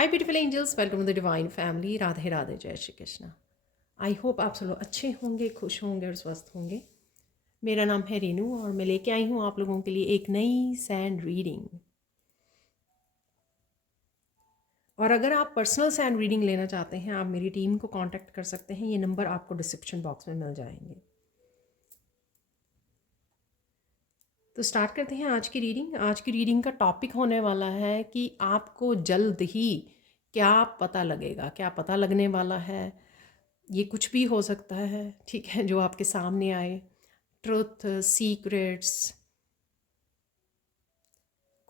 Hi beautiful angels, welcome to the divine family. Radhe Radhe, जय Shri Krishna. I hope आप सब लोग अच्छे होंगे, खुश होंगे और स्वस्थ होंगे। मेरा नाम है रेनू और मैं लेके आई हूँ आप लोगों के लिए एक नई सैंड रीडिंग। और अगर आप पर्सनल सैंड रीडिंग लेना चाहते हैं, आप मेरी टीम को कांटेक्ट कर सकते हैं। ये नंबर आपको डिस्क्रिप्शन बॉक्स में मिल जाएंगे। तो स्टार्ट करते हैं आज की रीडिंग। आज की रीडिंग का टॉपिक होने वाला है कि आपको जल्द ही क्या पता लगेगा, क्या पता लगने वाला है। ये कुछ भी हो सकता है, ठीक है, जो आपके सामने आए। ट्रुथ, सीक्रेट्स,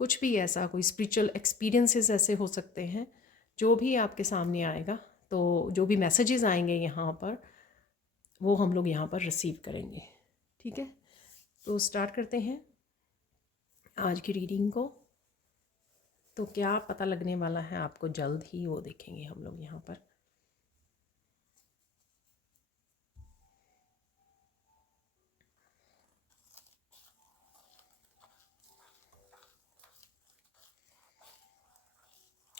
कुछ भी ऐसा, कोई स्पिरिचुअल एक्सपीरियंसेस ऐसे हो सकते हैं। जो भी आपके सामने आएगा, तो जो भी मैसेजेस आएंगे यहाँ पर, वो हम लोग यहाँ पर रिसीव करेंगे। ठीक है, तो स्टार्ट करते हैं आज की रीडिंग को। तो क्या पता लगने वाला है आपको जल्द ही, वो देखेंगे हम लोग यहाँ पर।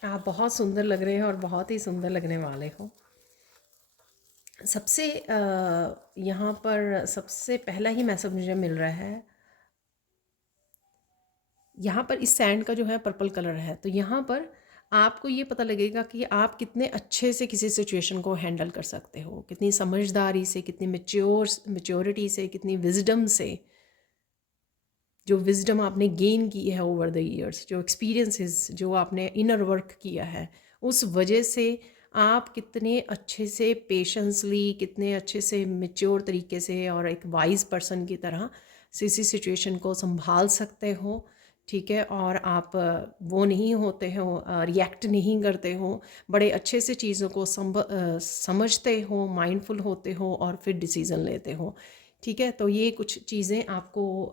आप बहुत सुंदर लग रहे हैं और बहुत ही सुंदर लगने वाले हो। सबसे यहाँ पर सबसे पहला ही मैसेज मुझे मिल रहा है। यहाँ पर इस सैंड का जो है पर्पल कलर है, तो यहाँ पर आपको ये पता लगेगा कि आप कितने अच्छे से किसी सिचुएशन को हैंडल कर सकते हो, कितनी समझदारी से, कितनी मेच्योरिटी से, कितनी विजडम से। जो विजडम आपने गेन की है ओवर द ईयर्स, जो एक्सपीरियंसेस जो आपने इनर वर्क किया है, उस वजह से आप कितने अच्छे से पेशेंसली, कितने अच्छे से मेच्योर तरीके से और एक वाइज पर्सन की तरह किसी सिचुएशन को संभाल सकते हो। ठीक है, और आप वो नहीं होते हो, रिएक्ट नहीं करते हो, बड़े अच्छे से चीज़ों को समझते हो, माइंडफुल होते हो और फिर डिसीज़न लेते हो। ठीक है, तो ये कुछ चीज़ें आपको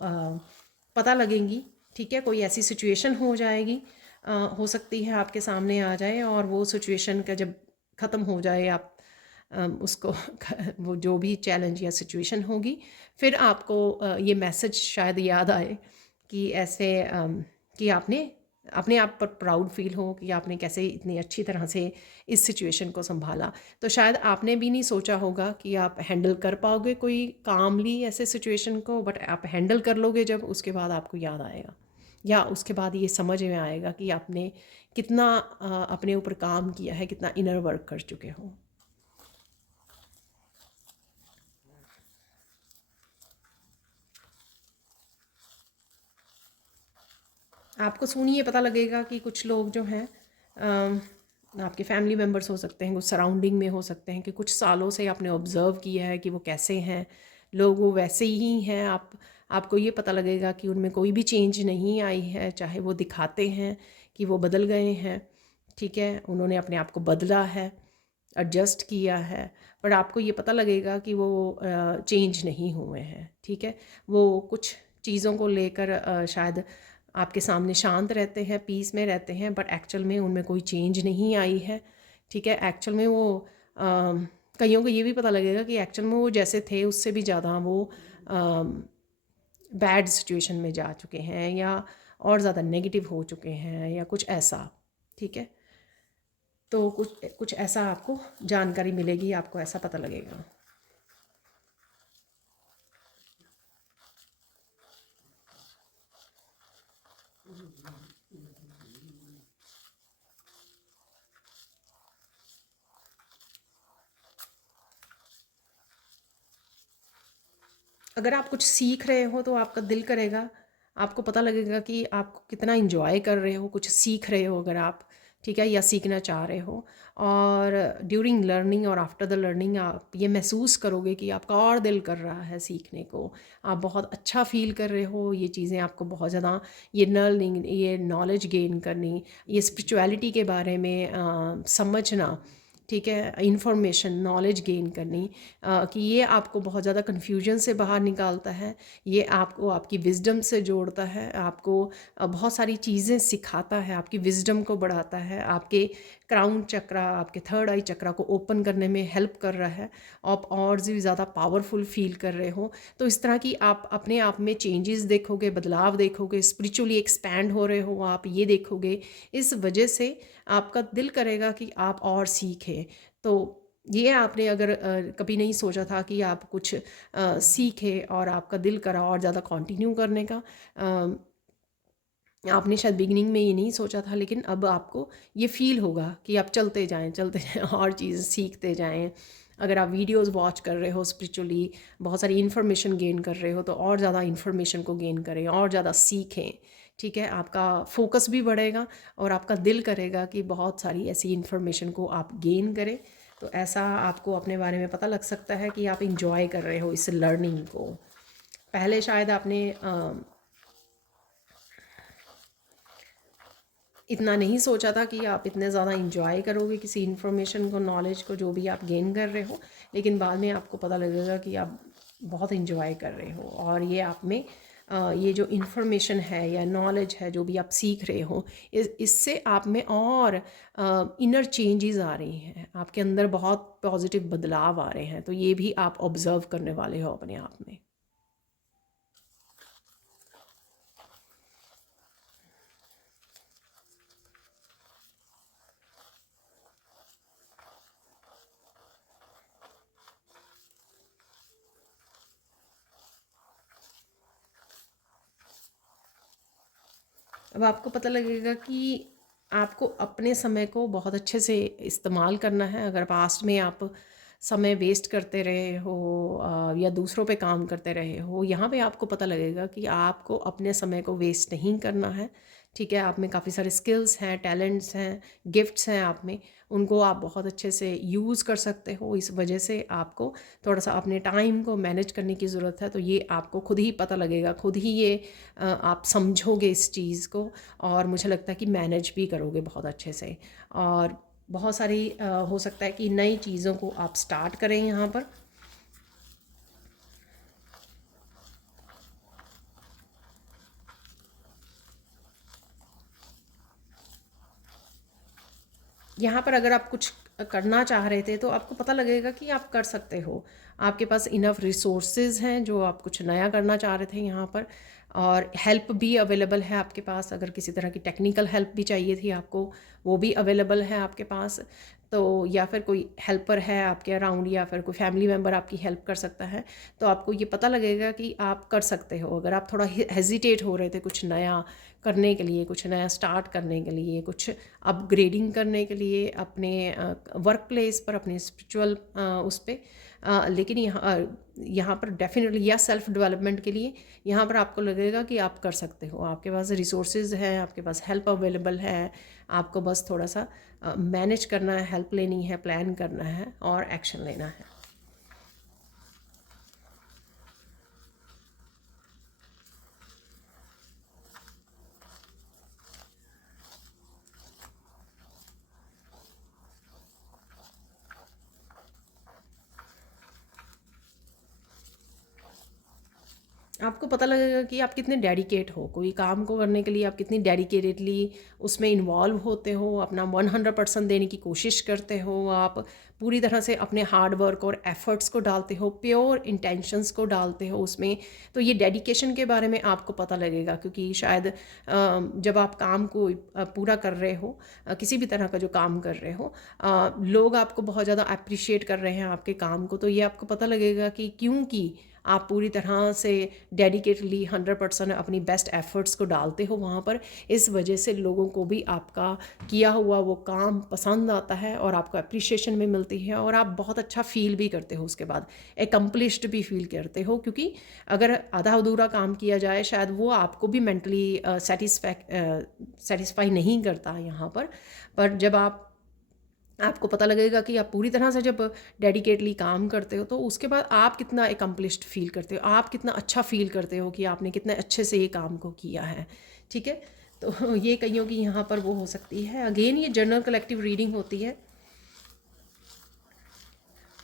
पता लगेंगी। ठीक है, कोई ऐसी सिचुएशन हो जाएगी, हो सकती है आपके सामने आ जाए, और वो सिचुएशन का जब ख़त्म हो जाए, आप उसको वो जो भी चैलेंज या सिचुएशन होगी, फिर आपको ये मैसेज शायद याद आए कि ऐसे कि आपने अपने आप पर प्राउड फील हो कि आपने कैसे इतनी अच्छी तरह से इस सिचुएशन को संभाला। तो शायद आपने भी नहीं सोचा होगा कि आप हैंडल कर पाओगे कोई कामली ऐसे सिचुएशन को, बट आप हैंडल कर लोगे जब, उसके बाद आपको याद आएगा, या उसके बाद ये समझ में आएगा कि आपने कितना अपने ऊपर काम किया है, कितना इनर वर्क कर चुके हो। आपको सुनिए पता लगेगा कि कुछ लोग जो हैं, आपके फैमिली मेम्बर्स हो सकते हैं, कुछ सराउंडिंग में हो सकते हैं, कि कुछ सालों से आपने ऑब्ज़र्व किया है कि वो कैसे हैं, लोग वो वैसे ही हैं। आपको ये पता लगेगा कि उनमें कोई भी चेंज नहीं आई है, चाहे वो दिखाते हैं कि वो बदल गए हैं। ठीक है, उन्होंने अपने आप को बदला है, एडजस्ट किया है, पर आपको ये पता लगेगा कि वो चेंज नहीं हुए हैं। ठीक है, वो कुछ चीज़ों को लेकर शायद आपके सामने शांत रहते हैं, पीस में रहते हैं, बट एक्चुअल में उनमें कोई चेंज नहीं आई है। ठीक है, एक्चुअल में वो कईयों को ये भी पता लगेगा कि एक्चुअल में वो जैसे थे उससे भी ज़्यादा वो बैड सिचुएशन में जा चुके हैं, या और ज़्यादा नेगेटिव हो चुके हैं, या कुछ ऐसा। ठीक है, तो कुछ कुछ ऐसा आपको जानकारी मिलेगी, आपको ऐसा पता लगेगा। अगर आप कुछ सीख रहे हो तो आपका दिल करेगा, आपको पता लगेगा कि आप कितना इंजॉय कर रहे हो, कुछ सीख रहे हो अगर आप, ठीक है, या सीखना चाह रहे हो। और ड्यूरिंग लर्निंग और आफ्टर द लर्निंग आप ये महसूस करोगे कि आपका और दिल कर रहा है सीखने को, आप बहुत अच्छा फील कर रहे हो। ये चीज़ें आपको बहुत ज़्यादा, ये लर्निंग, ये नॉलेज गेन करनी, ये स्पिरिचुअलिटी के बारे में समझना, ठीक है, इंफॉर्मेशन नॉलेज गेन करनी, कि ये आपको बहुत ज़्यादा कन्फ्यूजन से बाहर निकालता है, ये आपको आपकी विजडम से जोड़ता है, आपको बहुत सारी चीज़ें सिखाता है, आपकी विजडम को बढ़ाता है, आपके क्राउन चक्रा, आपके थर्ड आई चक्रा को ओपन करने में हेल्प कर रहा है, आप और भी ज़्यादा पावरफुल फील कर रहे हो। तो इस तरह की आप अपने आप में चेंजेस देखोगे, बदलाव देखोगे, स्पिरिचुअली एक्सपैंड हो रहे हो आप, ये देखोगे। इस वजह से आपका दिल करेगा कि आप और सीखें। तो ये आपने अगर कभी नहीं सोचा था कि आप कुछ सीखें और आपका दिल करा और ज़्यादा कंटिन्यू करने का, आपने शायद बिगिनिंग में ये नहीं सोचा था, लेकिन अब आपको ये फ़ील होगा कि आप चलते जाएँ और चीज़ें सीखते जाएँ। अगर आप वीडियोज़ वॉच कर रहे हो स्पिरिचुअली, बहुत सारी इन्फॉर्मेशन गेन कर रहे हो, तो और ज़्यादा इन्फॉर्मेशन को गेन करें और ज़्यादा सीखें, ठीक है? आपका फोकस भी बढ़ेगा और आपका दिल करेगा कि बहुत सारी ऐसी इन्फॉर्मेशन को आप गेन करें। तो ऐसा आपको अपने बारे में पता लग सकता है कि आप इंजॉय कर रहे हो इस लर्निंग को। पहले शायद आपने इतना नहीं सोचा था कि आप इतने ज़्यादा इंजॉय करोगे किसी इन्फॉर्मेशन को, नॉलेज को, जो भी आप गेन कर रहे हो, लेकिन बाद में आपको पता लगेगा कि आप बहुत इंजॉय कर रहे हो और ये आप में ये जो इन्फॉर्मेशन है या नॉलेज है जो भी आप सीख रहे हो, इससे आप में और इनर चेंजेस आ रही हैं, आपके अंदर बहुत पॉजिटिव बदलाव आ रहे हैं। तो ये भी आप ऑब्ज़र्व करने वाले हो अपने आप में। अब आपको पता लगेगा कि आपको अपने समय को बहुत अच्छे से इस्तेमाल करना है। अगर पास्ट में आप समय वेस्ट करते रहे हो या दूसरों पे काम करते रहे हो, यहाँ पे आपको पता लगेगा कि आपको अपने समय को वेस्ट नहीं करना है। ठीक है, आप में काफ़ी सारे स्किल्स हैं, टैलेंट्स हैं, गिफ्ट्स हैं आप में, उनको आप बहुत अच्छे से यूज़ कर सकते हो। इस वजह से आपको थोड़ा सा अपने टाइम को मैनेज करने की ज़रूरत है। तो ये आपको खुद ही पता लगेगा, खुद ही ये आप समझोगे इस चीज़ को और मुझे लगता है कि मैनेज भी करोगे बहुत अच्छे से। और बहुत सारी हो सकता है कि नई चीज़ों को आप स्टार्ट करें यहाँ पर। यहाँ पर अगर आप कुछ करना चाह रहे थे तो आपको पता लगेगा कि आप कर सकते हो। आपके पास इनफ रिसोर्सेज हैं जो आप कुछ नया करना चाह रहे थे यहाँ पर, और हेल्प भी अवेलेबल है आपके पास। अगर किसी तरह की टेक्निकल हेल्प भी चाहिए थी आपको, वो भी अवेलेबल है आपके पास। तो या फिर कोई हेल्पर है आपके अराउंड या फिर कोई फैमिली मेम्बर आपकी हेल्प कर सकता है, तो आपको ये पता लगेगा कि आप कर सकते हो। अगर आप थोड़ा हेजिटेट हो रहे थे कुछ नया करने के लिए, कुछ नया स्टार्ट करने के लिए, कुछ अपग्रेडिंग करने के लिए अपने वर्क प्लेस पर, अपने स्पिरिचुअल उस पे, लेकिन यहाँ पर डेफिनेटली या सेल्फ डेवलपमेंट के लिए यहाँ पर आपको लगेगा कि आप कर सकते हो। आपके पास रिसोर्सेज हैं, आपके पास हेल्प अवेलेबल है, आपको बस थोड़ा सा मैनेज करना है, हेल्प लेनी है, प्लान करना है और एक्शन लेना है। आपको पता लगेगा कि आप कितने डेडिकेट हो, कोई काम को करने के लिए आप कितनी डेडिकेटेडली उसमें इन्वॉल्व होते हो, अपना 100% देने की कोशिश करते हो, आप पूरी तरह से अपने हार्ड वर्क और एफर्ट्स को डालते हो, प्योर इंटेंशंस को डालते हो उसमें। तो ये डेडिकेशन के बारे में आपको पता लगेगा, क्योंकि शायद जब आप काम को पूरा कर रहे हो, किसी भी तरह का जो काम कर रहे हो, लोग आपको बहुत ज़्यादा अप्रिशिएट कर रहे हैं आपके काम को, तो ये आपको पता लगेगा कि क्योंकि आप पूरी तरह से डेडिकेटली 100% अपनी बेस्ट एफर्ट्स को डालते हो वहाँ पर, इस वजह से लोगों को भी आपका किया हुआ वो काम पसंद आता है और आपको अप्रिशिएशन भी मिलती है और आप बहुत अच्छा फील भी करते हो उसके बाद, एकम्प्लिश्ड भी फील करते हो। क्योंकि अगर आधा अधूरा काम किया जाए शायद वो आपको भी मेंटली सेटिस्फाई नहीं करता यहाँ पर जब आपको पता लगेगा कि आप पूरी तरह से जब डेडिकेटली काम करते हो, तो उसके बाद आप कितना एकम्प्लिश्ड फील करते हो, आप कितना अच्छा फील करते हो कि आपने कितने अच्छे से ये काम को किया है। ठीक है, तो ये कईयों की यहाँ पर वो हो सकती है। अगेन ये जनरल कलेक्टिव रीडिंग होती है,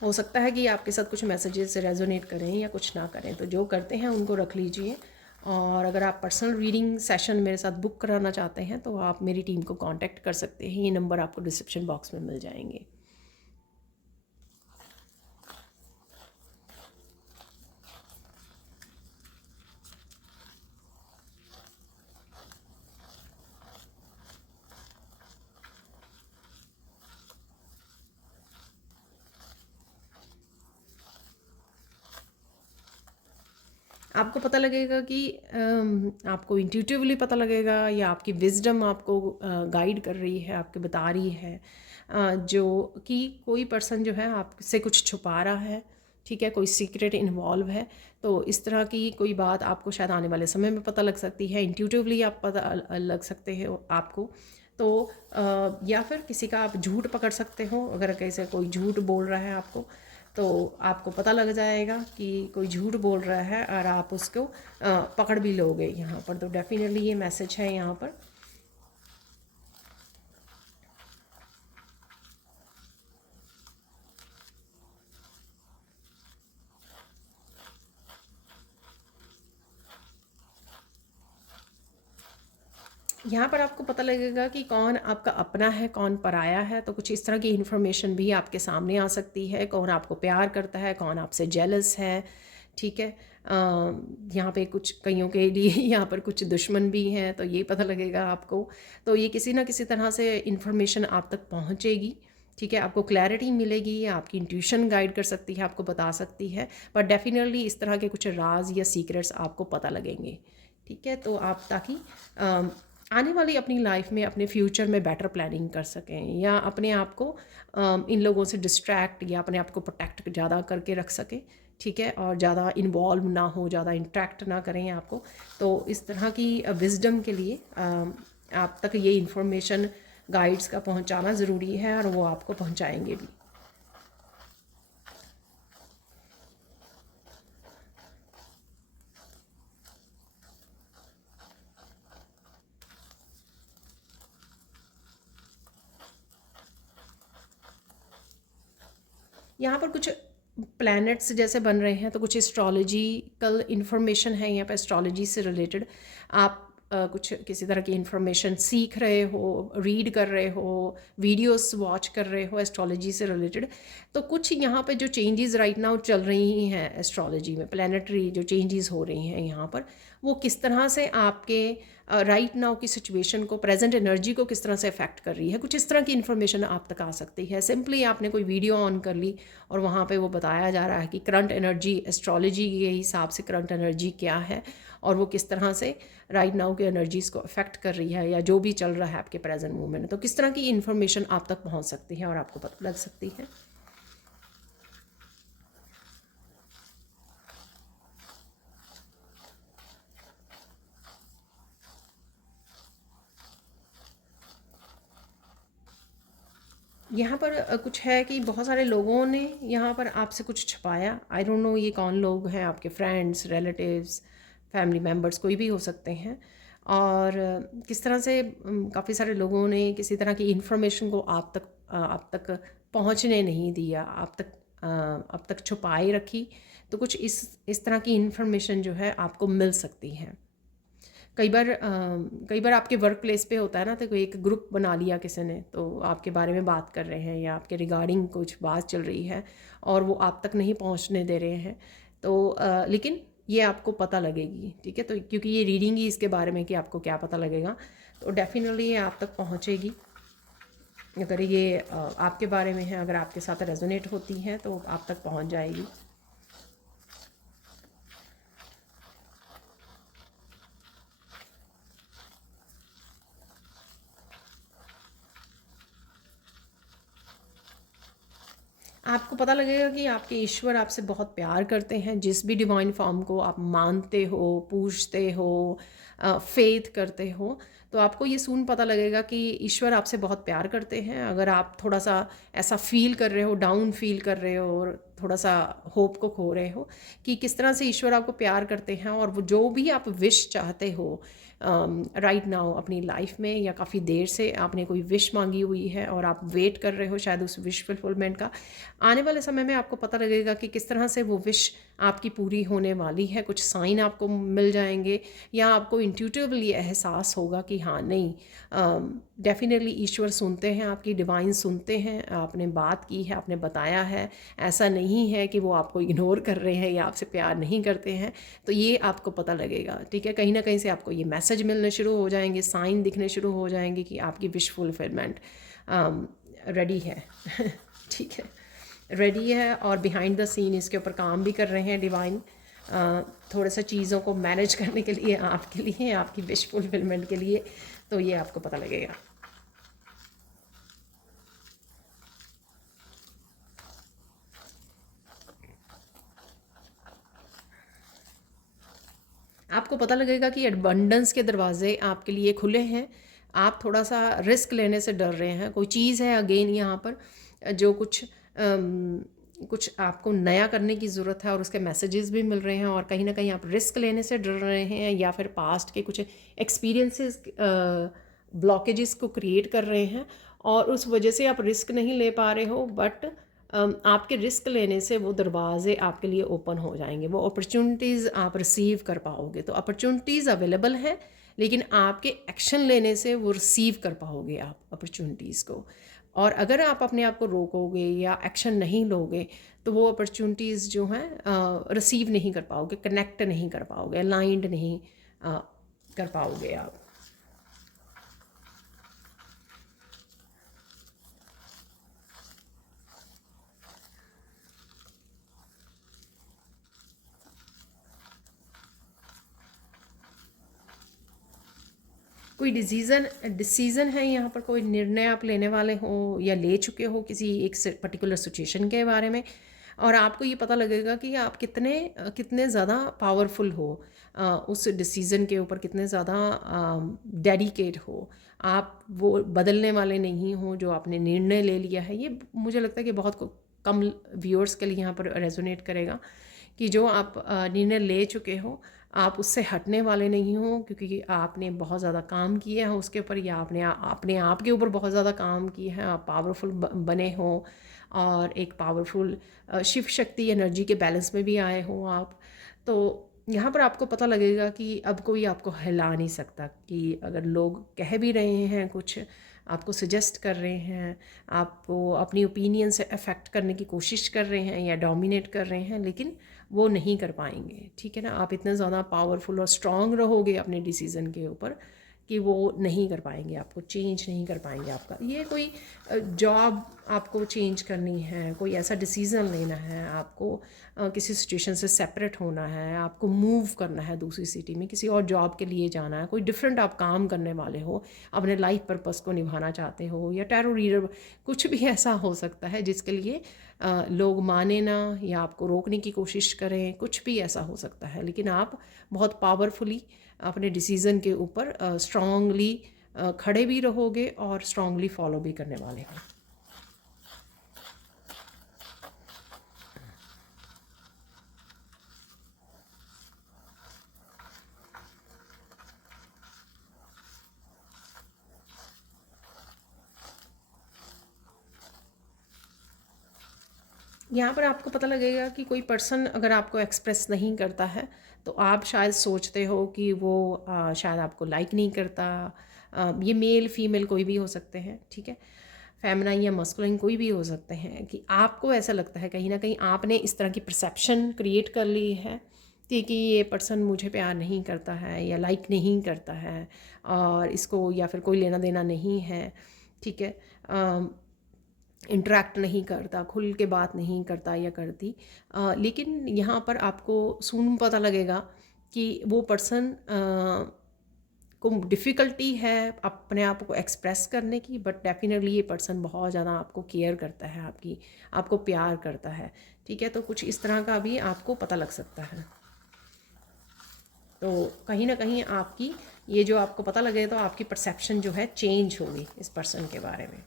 हो सकता है कि आपके साथ कुछ मैसेजेस रेजोनेट करें या कुछ ना करें, तो जो करते हैं उनको रख लीजिए। और अगर आप पर्सनल रीडिंग सेशन मेरे साथ बुक कराना चाहते हैं तो आप मेरी टीम को कांटेक्ट कर सकते हैं। ये नंबर आपको डिस्क्रिप्शन बॉक्स में मिल जाएंगे। आपको पता लगेगा कि आपको इंट्यूटिवली पता लगेगा या आपकी विजडम आपको गाइड कर रही है, आपके बता रही है जो कि कोई पर्सन जो है आपसे कुछ छुपा रहा है, ठीक है, कोई सीक्रेट इन्वॉल्व है। तो इस तरह की कोई बात आपको शायद आने वाले समय में पता लग सकती है, इंट्यूटिवली आप पता लग सकते हैं आपको। तो या फिर किसी का आप झूठ पकड़ सकते हो, अगर कैसे कोई झूठ बोल रहा है आपको, तो आपको पता लग जाएगा कि कोई झूठ बोल रहा है और आप उसको पकड़ भी लोगे यहाँ पर। तो डेफिनेटली ये मैसेज है यहाँ पर। यहाँ पर आपको पता लगेगा कि कौन आपका अपना है, कौन पराया है। तो कुछ इस तरह की इन्फॉर्मेशन भी आपके सामने आ सकती है, कौन आपको प्यार करता है, कौन आपसे जेलस है, ठीक है। यहाँ पे कुछ कईयों के लिए यहाँ पर कुछ दुश्मन भी हैं, तो ये पता लगेगा आपको। तो ये किसी ना किसी तरह से इन्फॉर्मेशन आप तक पहुँचेगी, ठीक है। आपको क्लैरिटी मिलेगी, आपकी इंट्यूशन गाइड कर सकती है, आपको बता सकती है। बट डेफिनेटली इस तरह के कुछ राज या सीक्रेट्स आपको पता लगेंगे, ठीक है। तो आप ताकि आने वाली अपनी लाइफ में, अपने फ्यूचर में बेटर प्लानिंग कर सकें, या अपने आप को इन लोगों से डिस्ट्रैक्ट या अपने आप को प्रोटेक्ट ज़्यादा करके रख सकें, ठीक है, और ज़्यादा इन्वॉल्व ना हो, ज़्यादा इंट्रैक्ट ना करें आपको। तो इस तरह की विजडम के लिए आप तक ये इन्फॉर्मेशन गाइड्स का पहुंचाना ज़रूरी है, और वो आपको पहुंचाएंगे भी। यहाँ पर कुछ प्लैनेट्स जैसे बन रहे हैं, तो कुछ एस्ट्रोलॉजिकल इन्फॉर्मेशन है यहाँ पर एस्ट्रोलॉजी से रिलेटेड। आप कुछ किसी तरह की इन्फॉर्मेशन सीख रहे हो, रीड कर रहे हो, वीडियोस वॉच कर रहे हो एस्ट्रोलॉजी से रिलेटेड। तो कुछ यहाँ पे जो चेंजेस राइट नाउ चल रही हैं एस्ट्रोलॉजी में, प्लानिटरी जो चेंजेस हो रही हैं यहाँ पर, वो किस तरह से आपके राइट नाउ की सिचुएशन को, प्रेजेंट एनर्जी को किस तरह से अफेक्ट कर रही है, कुछ इस तरह की इन्फॉर्मेशन आप तक आ सकती है। सिंपली आपने कोई वीडियो ऑन कर ली और वहाँ पे वो बताया जा रहा है कि करंट एनर्जी, एस्ट्रोलॉजी के हिसाब से करंट एनर्जी क्या है और वो किस तरह से राइट नाउ की एनर्जीज़ को अफेक्ट कर रही है, या जो भी चल रहा है आपके प्रेजेंट मोमेंट में, तो किस तरह की इन्फॉर्मेशन आप तक पहुँच सकती है और आपको पता लग सकती है। यहाँ पर कुछ है कि बहुत सारे लोगों ने यहाँ पर आपसे कुछ छुपाया। आई डोंट नो ये कौन लोग हैं, आपके फ्रेंड्स, रिलेटिव्स, फैमिली मेम्बर्स, कोई भी हो सकते हैं। और किस तरह से काफ़ी सारे लोगों ने किसी तरह की इन्फॉर्मेशन को आप तक पहुँचने नहीं दिया, आप तक छुपाए रखी। तो कुछ इस तरह की इन्फॉर्मेशन जो है आपको मिल सकती है। कई बार आपके वर्क प्लेस पे होता है ना, तो कोई एक ग्रुप बना लिया किसी ने, तो आपके बारे में बात कर रहे हैं या आपके रिगार्डिंग कुछ बात चल रही है और वो आप तक नहीं पहुंचने दे रहे हैं। तो लेकिन ये आपको पता लगेगी, ठीक है। तो क्योंकि ये रीडिंग ही इसके बारे में कि आपको क्या पता लगेगा, तो डेफिनेटली ये आप तक पहुँचेगी। अगर ये आपके बारे में है, अगर आपके साथ रेजोनेट होती है तो आप तक पहुँच जाएगी। आपको पता लगेगा कि आपके ईश्वर आपसे बहुत प्यार करते हैं। जिस भी डिवाइन फॉर्म को आप मानते हो, पूजते हो, फेथ करते हो, तो आपको ये सून पता लगेगा कि ईश्वर आपसे बहुत प्यार करते हैं। अगर आप थोड़ा सा ऐसा फील कर रहे हो, डाउन फील कर रहे हो, और थोड़ा सा होप को खो रहे हो कि किस तरह से ईश्वर आपको प्यार करते हैं, और वो जो भी आप विश चाहते हो राइट नाउ अपनी लाइफ में, या काफ़ी देर से आपने कोई विश मांगी हुई है और आप वेट कर रहे हो शायद उस विश फुलफिलमेंट का, आने वाले समय में आपको पता लगेगा कि किस तरह से वो विश आपकी पूरी होने वाली है। कुछ साइन आपको मिल जाएंगे, या आपको इंट्यूटिवली एहसास होगा कि हाँ नहीं, डेफिनेटली ईश्वर सुनते हैं, आपकी डिवाइन सुनते हैं, आपने बात की है, आपने बताया है, ऐसा नहीं है कि वो आपको इग्नोर कर रहे हैं या आपसे प्यार नहीं करते हैं। तो ये आपको पता लगेगा, ठीक है। कहीं ना कहीं से आपको ये मैसेज मिलने शुरू हो जाएंगे, साइन दिखने शुरू हो जाएंगे कि आपकी विश फुलफिलमेंट रेडी है ठीक है, रेडी है। और बिहाइंड द सीन इसके ऊपर काम भी कर रहे हैं डिवाइन, थोड़ा सा चीज़ों को मैनेज करने के लिए, आपके लिए, आपकी विश फुलफिलमेंट के लिए। तो ये आपको पता लगेगा। आपको पता लगेगा कि एबंडेंस के दरवाजे आपके लिए खुले हैं। आप थोड़ा सा रिस्क लेने से डर रहे हैं। कोई चीज़ है अगेन यहाँ पर जो कुछ आपको नया करने की ज़रूरत है, और उसके मैसेजेस भी मिल रहे हैं, और कहीं ना कहीं आप रिस्क लेने से डर रहे हैं, या फिर पास्ट के कुछ एक्सपीरियंसेस ब्लॉकेजेस को क्रिएट कर रहे हैं, और उस वजह से आप रिस्क नहीं ले पा रहे हो। बट आपके रिस्क लेने से वो दरवाजे आपके लिए ओपन हो जाएंगे, वो अपॉर्चुनिटीज़ आप रिसीव कर पाओगे। तो अपॉर्चुनिटीज़ अवेलेबल हैं, लेकिन आपके एक्शन लेने से वो रिसीव कर पाओगे आप अपॉर्चुनिटीज़ को। और अगर आप अपने आप को रोकोगे या एक्शन नहीं लोगे, तो वो अपॉर्चुनिटीज़ जो हैं रिसीव नहीं कर पाओगे, कनेक्ट नहीं कर पाओगे, अलाइंड नहीं कर पाओगे आप। कोई डिसीज़न है यहाँ पर, कोई निर्णय आप लेने वाले हो या ले चुके हो किसी एक पर्टिकुलर सिचुएशन के बारे में, और आपको ये पता लगेगा कि आप कितने ज़्यादा पावरफुल हो, उस डिसीज़न के ऊपर कितने ज़्यादा डेडिकेट हो। आप वो बदलने वाले नहीं हो जो आपने निर्णय ले लिया है। ये मुझे लगता है कि बहुत कम व्यूअर्स के लिए यहाँ पर रेजोनेट करेगा, कि जो आप निर्णय ले चुके हो, आप उससे हटने वाले नहीं हो, क्योंकि आपने बहुत ज़्यादा काम किया है उसके ऊपर, या आपने अपने आप के ऊपर बहुत ज़्यादा काम किया है, आप पावरफुल बने हो, और एक पावरफुल शिव शक्ति एनर्जी के बैलेंस में भी आए हो आप। तो यहाँ पर आपको पता लगेगा कि अब कोई आपको हिला नहीं सकता, कि अगर लोग कह भी रहे हैं कुछ, आपको सजेस्ट कर रहे हैं, आपको अपनी ओपिनियन से अफेक्ट करने की कोशिश कर रहे हैं या डोमिनेट कर रहे हैं, लेकिन वो नहीं कर पाएंगे, ठीक है ना। आप इतने ज़्यादा पावरफुल और स्ट्रॉन्ग रहोगे अपने डिसीज़न के ऊपर कि वो नहीं कर पाएंगे, आपको चेंज नहीं कर पाएंगे। आपका ये कोई जॉब आपको चेंज करनी है, कोई ऐसा डिसीज़न लेना है, आपको किसी सिचुएशन से सेपरेट होना है, आपको मूव करना है दूसरी सिटी में, किसी और जॉब के लिए जाना है, कोई डिफरेंट आप काम करने वाले हो, अपने लाइफ पर्पस को निभाना चाहते हो, या टैरो रीडर, कुछ भी ऐसा हो सकता है जिसके लिए लोग माने ना या आपको रोकने की कोशिश करें, कुछ भी ऐसा हो सकता है। लेकिन आप बहुत पावरफुली अपने डिसीज़न के ऊपर स्ट्रांगली खड़े भी रहोगे और स्ट्रांगली फॉलो भी करने वाले हो। यहाँ पर आपको पता लगेगा कि कोई पर्सन अगर आपको एक्सप्रेस नहीं करता है, तो आप शायद सोचते हो कि वो शायद आपको लाइक नहीं करता। ये मेल फीमेल कोई भी हो सकते हैं, ठीक है, फेमिनाइन या मस्कुलाइन कोई भी हो सकते हैं, कि आपको ऐसा लगता है कहीं ना कहीं आपने इस तरह की परसेप्शन क्रिएट कर ली है कि ये पर्सन मुझे प्यार नहीं करता है या लाइक नहीं करता है, और इसको या फिर कोई लेना देना नहीं है, ठीक है, इंटरेक्ट नहीं करता, खुल के बात नहीं करता या करती। लेकिन यहाँ पर आपको सून पता लगेगा कि वो पर्सन को डिफ़िकल्टी है अपने आप को एक्सप्रेस करने की, बट डेफिनेटली ये पर्सन बहुत ज़्यादा आपको केयर करता है, आपको प्यार करता है, ठीक है। तो कुछ इस तरह का भी आपको पता लग सकता है। तो कहीं ना कहीं आपकी ये जो आपको पता लगे, तो आपकी परसेप्शन जो है चेंज होगी इस पर्सन के बारे में।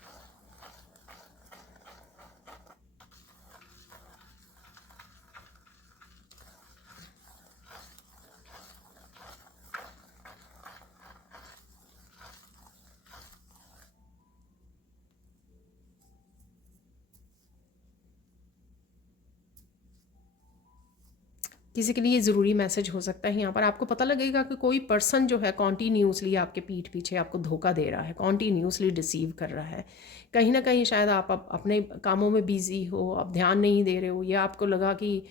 किसी के लिए ज़रूरी मैसेज हो सकता है। यहाँ पर आपको पता लगेगा कि कोई पर्सन जो है कॉन्टीन्यूसली आपके पीठ पीछे आपको धोखा दे रहा है, कॉन्टीन्यूसली डिसीव कर रहा है। कहीं ना कहीं शायद आप अपने कामों में बिज़ी हो, आप ध्यान नहीं दे रहे हो, या आपको लगा कि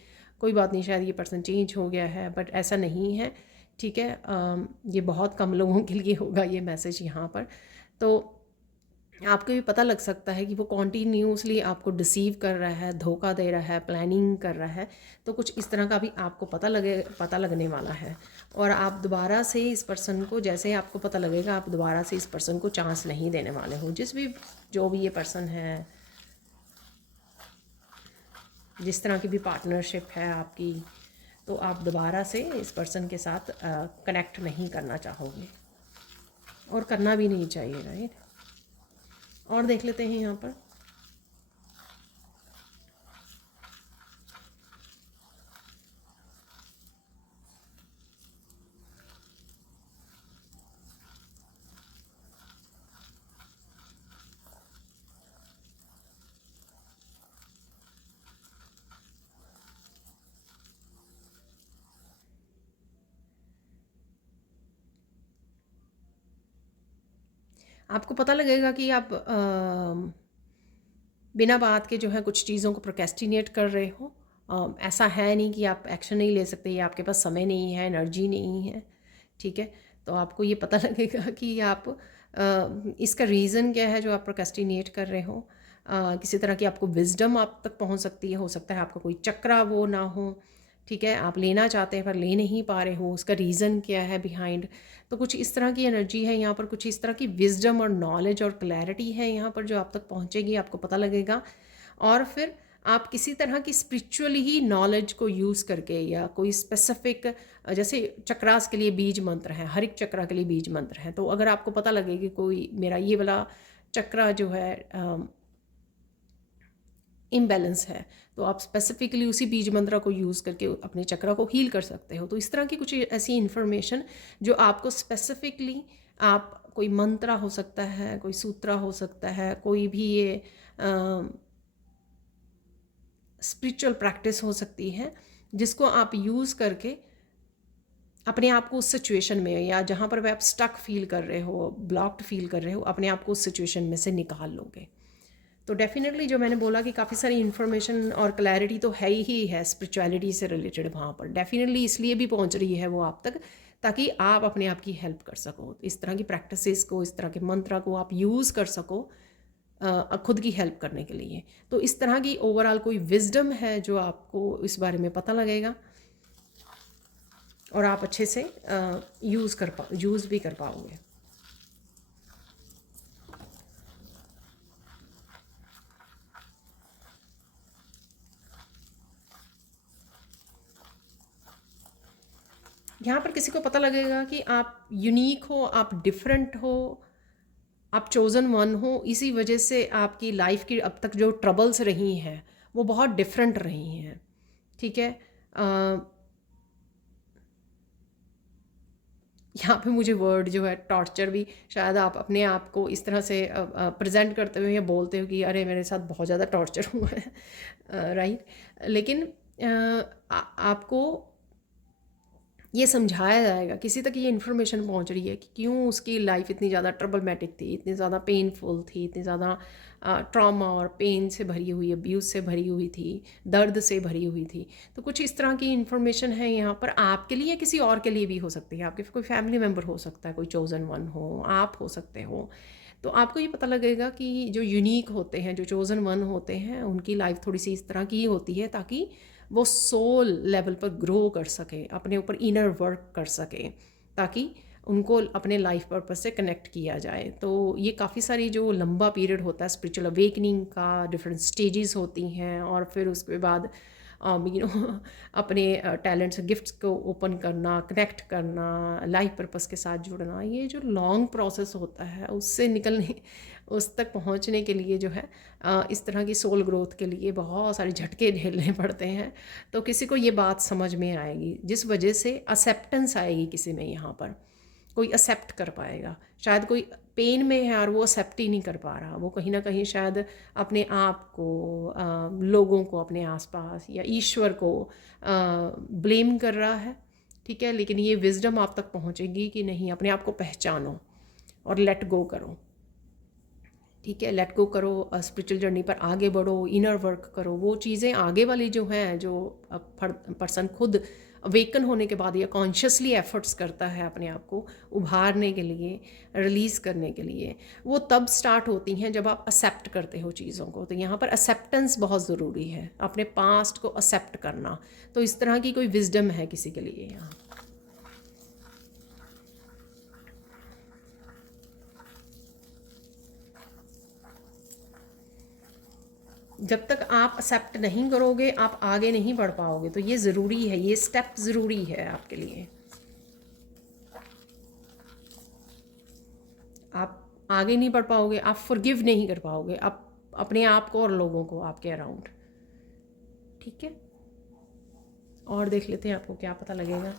कोई बात नहीं, शायद ये पर्सन चेंज हो गया है, बट ऐसा नहीं है। ठीक है, ये बहुत कम लोगों के लिए होगा ये मैसेज यहाँ पर। तो आपको भी पता लग सकता है कि वो कॉन्टीन्यूसली आपको डिसीव कर रहा है, धोखा दे रहा है, प्लानिंग कर रहा है। तो कुछ इस तरह का भी आपको पता लगने वाला है। और आप दोबारा से इस पर्सन को, जैसे आपको पता लगेगा, आप दोबारा से इस पर्सन को चांस नहीं देने वाले हो। जो भी ये पर्सन है, जिस तरह की भी पार्टनरशिप है आपकी, तो आप दोबारा से इस पर्सन के साथ कनेक्ट नहीं करना चाहोगे, और करना भी नहीं चाहिए, राइट। और देख लेते हैं यहाँ पर। आपको पता लगेगा कि आप बिना बात के जो है कुछ चीज़ों को प्रोक्रेस्टिनेट कर रहे हो। ऐसा है नहीं कि आप एक्शन नहीं ले सकते, या आपके पास समय नहीं है, एनर्जी नहीं है। ठीक है, तो आपको ये पता लगेगा कि आप इसका रीज़न क्या है जो आप प्रोक्रेस्टिनेट कर रहे हो। किसी तरह की आपको विजडम आप तक पहुंच सकती है। हो सकता है आपका कोई चक्रा वो ना हो। ठीक है, आप लेना चाहते हैं पर ले नहीं पा रहे हो, उसका रीज़न क्या है बिहाइंड। तो कुछ इस तरह की एनर्जी है यहाँ पर, कुछ इस तरह की विजडम और नॉलेज और क्लैरिटी है यहाँ पर जो आप तक पहुँचेगी, आपको पता लगेगा। और फिर आप किसी तरह की स्पिरिचुअली ही नॉलेज को यूज़ करके, या कोई स्पेसिफिक, जैसे चक्रास के लिए बीज मंत्र है, हर एक चक्रा के लिए बीज मंत्र है। तो अगर आपको पता लगे कि कोई मेरा ये वाला चक्रा जो है इम्बैलेंस है, तो आप स्पेसिफिकली उसी बीज मंत्र को यूज़ करके अपने चक्रा को हील कर सकते हो। तो इस तरह की कुछ ऐसी इन्फॉर्मेशन जो आपको स्पेसिफिकली, आप कोई मंत्र हो सकता है, कोई सूत्र हो सकता है, कोई भी ये स्पिरिचुअल प्रैक्टिस हो सकती है, जिसको आप यूज़ करके अपने आप को उस सिचुएशन में, या जहाँ पर आप स्टक फील कर रहे हो, ब्लॉक्ड फील कर रहे हो, अपने आप को उस सिचुएशन में से निकाल लोगे। तो डेफिनेटली जो मैंने बोला कि काफ़ी सारी इन्फॉर्मेशन और क्लैरिटी तो है ही है स्पिरिचुअलिटी से रिलेटेड वहाँ पर, डेफिनेटली इसलिए भी पहुँच रही है वो आप तक, ताकि आप अपने आप की हेल्प कर सको। तो इस तरह की प्रैक्टिसेस को, इस तरह के मंत्र को आप यूज़ कर सको खुद की हेल्प करने के लिए। तो इस तरह की ओवरऑल कोई विजडम है जो आपको इस बारे में पता लगेगा, और आप अच्छे से यूज़ भी कर पाओगे। यहाँ पर किसी को पता लगेगा कि आप यूनिक हो, आप डिफरेंट हो, आप चोज़न वन हो। इसी वजह से आपकी लाइफ की अब तक जो ट्रबल्स रही हैं वो बहुत डिफरेंट रही हैं। ठीक है, यहाँ पे मुझे वर्ड जो है टॉर्चर भी, शायद आप अपने आप को इस तरह से प्रेजेंट करते हो या बोलते हो कि अरे मेरे साथ बहुत ज़्यादा टॉर्चर हुआ है, राइट। लेकिन आपको ये समझाया जाएगा, किसी तक ये इन्फॉर्मेशन पहुंच रही है कि क्यों उसकी लाइफ इतनी ज़्यादा ट्रबलमेटिक थी, इतनी ज़्यादा पेनफुल थी, इतनी ज़्यादा ट्रॉमा और पेन से भरी हुई, अब्यूज़ से भरी हुई थी, दर्द से भरी हुई थी। तो कुछ इस तरह की इन्फॉर्मेशन है यहाँ पर आपके लिए, किसी और के लिए भी हो सकती है। आपके कोई फैमिली मेम्बर हो सकता है, कोई चोज़न वन हो, आप हो सकते हो। तो आपको ये पता लगेगा कि जो यूनिक होते हैं, जो चोज़न वन होते हैं, उनकी लाइफ थोड़ी सी इस तरह की होती है, ताकि वो सोल लेवल पर ग्रो कर सके, अपने ऊपर इनर वर्क कर सके, ताकि उनको अपने लाइफ पर्पस से कनेक्ट किया जाए। तो ये काफ़ी सारी जो लंबा पीरियड होता है स्पिरिचुअल अवेकनिंग का, डिफरेंट स्टेजेस होती हैं, और फिर उसके बाद अपने टैलेंट्स गिफ्ट्स को ओपन करना, कनेक्ट करना, लाइफ पर्पस के साथ जुड़ना, ये जो लॉन्ग प्रोसेस होता है उससे निकलने, उस तक पहुंचने के लिए जो है इस तरह की सोल ग्रोथ के लिए बहुत सारे झटके झेलने पड़ते हैं। तो किसी को ये बात समझ में आएगी, जिस वजह से एक्सेप्टेंस आएगी किसी में यहाँ पर, कोई एक्सेप्ट कर पाएगा। शायद कोई पेन में है और वो एक्सेप्ट ही नहीं कर पा रहा, वो कहीं ना कहीं शायद अपने आप को, लोगों को, अपने आसपास या ईश्वर को ब्लेम कर रहा है। ठीक है, लेकिन ये विजडम आप तक पहुँचेगी कि नहीं, अपने आप को पहचानो और लेट गो करो। ठीक है, लेट गो करो, स्पिरिचुअल जर्नी पर आगे बढ़ो, इनर वर्क करो। वो चीज़ें आगे वाली जो हैं, जो पर्सन खुद अवेकन होने के बाद या कॉन्शियसली एफर्ट्स करता है अपने आप को उभारने के लिए, रिलीज़ करने के लिए, वो तब स्टार्ट होती हैं जब आप एक्सेप्ट करते हो चीज़ों को। तो यहाँ पर एक्सेप्टेंस बहुत ज़रूरी है, अपने पास्ट को एक्सेप्ट करना। तो इस तरह की कोई विजडम है किसी के लिए यहाँ। जब तक आप एक्सेप्ट नहीं करोगे आप आगे नहीं बढ़ पाओगे। तो ये ज़रूरी है, ये स्टेप ज़रूरी है आपके लिए। आप आगे नहीं बढ़ पाओगे, आप फॉरगिव नहीं कर पाओगे आप अपने आप को और लोगों को आपके अराउंड। ठीक है, और देख लेते हैं आपको क्या पता लगेगा।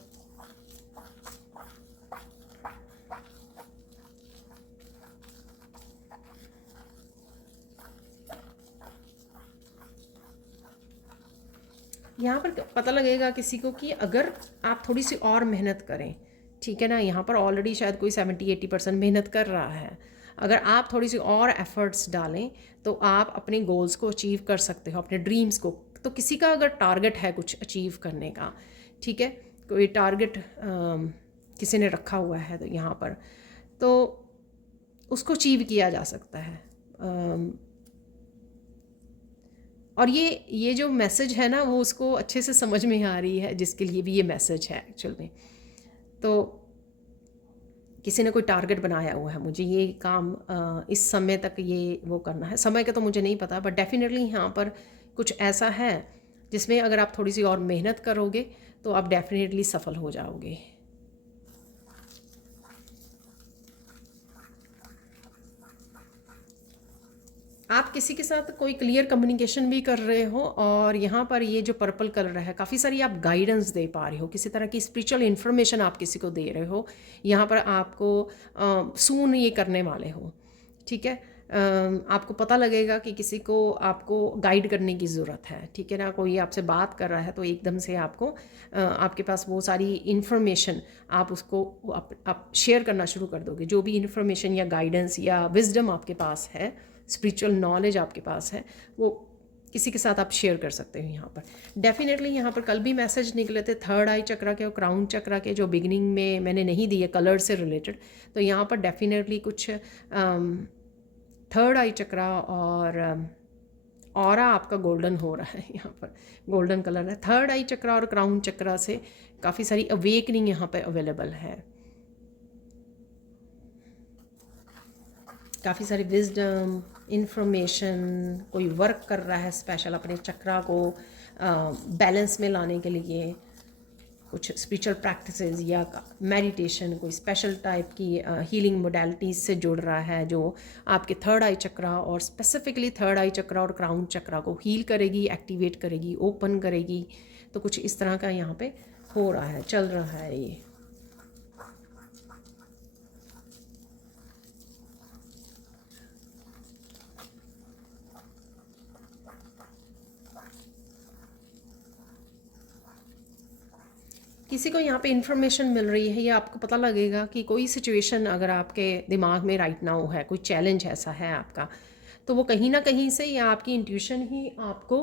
यहाँ पर पता लगेगा किसी को कि अगर आप थोड़ी सी और मेहनत करें, ठीक है ना, यहाँ पर ऑलरेडी शायद कोई 70-80% मेहनत कर रहा है। अगर आप थोड़ी सी और एफर्ट्स डालें तो आप अपने गोल्स को अचीव कर सकते हो, अपने ड्रीम्स को। तो किसी का अगर टारगेट है कुछ अचीव करने का, ठीक है, कोई टारगेट किसी ने रखा हुआ है तो यहाँ पर तो उसको अचीव किया जा सकता है। और ये जो मैसेज है ना, वो उसको अच्छे से समझ में आ रही है जिसके लिए भी ये मैसेज है एक्चुअल में। तो किसी ने कोई टारगेट बनाया हुआ है, मुझे ये काम इस समय तक ये वो करना है। समय का तो मुझे नहीं पता, बट डेफिनेटली यहाँ पर कुछ ऐसा है जिसमें अगर आप थोड़ी सी और मेहनत करोगे तो आप डेफिनेटली सफल हो जाओगे। आप किसी के साथ कोई क्लियर कम्युनिकेशन भी कर रहे हो, और यहाँ पर ये जो पर्पल कलर है, काफ़ी सारी आप गाइडेंस दे पा रहे हो, किसी तरह की स्पिरिचुअल इन्फॉर्मेशन आप किसी को दे रहे हो। यहाँ पर आपको सून ये करने वाले हो। ठीक है, आपको पता लगेगा कि किसी को आपको गाइड करने की ज़रूरत है। ठीक है ना, कोई आपसे बात कर रहा है तो एकदम से आपको आपके पास वो सारी इन्फॉर्मेशन आप उसको आप शेयर करना शुरू कर दोगे। जो भी इन्फॉर्मेशन या गाइडेंस या विजडम आपके पास है, स्पिरिचुअल नॉलेज आपके पास है, वो किसी के साथ आप शेयर कर सकते हो। यहाँ पर डेफिनेटली यहाँ पर कल भी मैसेज निकले थे थर्ड आई चक्रा के और क्राउन चक्रा के, जो बिगिनिंग में मैंने नहीं दिए कलर से रिलेटेड। तो यहाँ पर डेफिनेटली कुछ थर्ड आई चक्रा और ऑरा आपका गोल्डन हो रहा है। यहाँ पर गोल्डन कलर है। थर्ड आई चक्रा और क्राउन चक्रा से काफ़ी सारी अवेकनिंग यहाँ पर अवेलेबल है। काफ़ी सारी विजडम इन्फॉर्मेशन, कोई वर्क कर रहा है स्पेशल अपने चक्रा को बैलेंस में लाने के लिए, कुछ स्पिरिचुअल प्रैक्टिसेस या मेडिटेशन, कोई स्पेशल टाइप की हीलिंग मोडेलिटीज़ से जुड़ रहा है जो आपके थर्ड आई चक्रा और स्पेसिफिकली थर्ड आई चक्रा और क्राउन चक्रा को हील करेगी, एक्टिवेट करेगी, ओपन करेगी। तो कुछ इस तरह का यहाँ पे हो रहा है, चल रहा है ये। किसी को यहाँ पे इन्फॉर्मेशन मिल रही है या आपको पता लगेगा कि कोई सिचुएशन अगर आपके दिमाग में राइट नाउ है, कोई चैलेंज ऐसा है आपका, तो वो कहीं ना कहीं से या आपकी इंट्यूशन ही आपको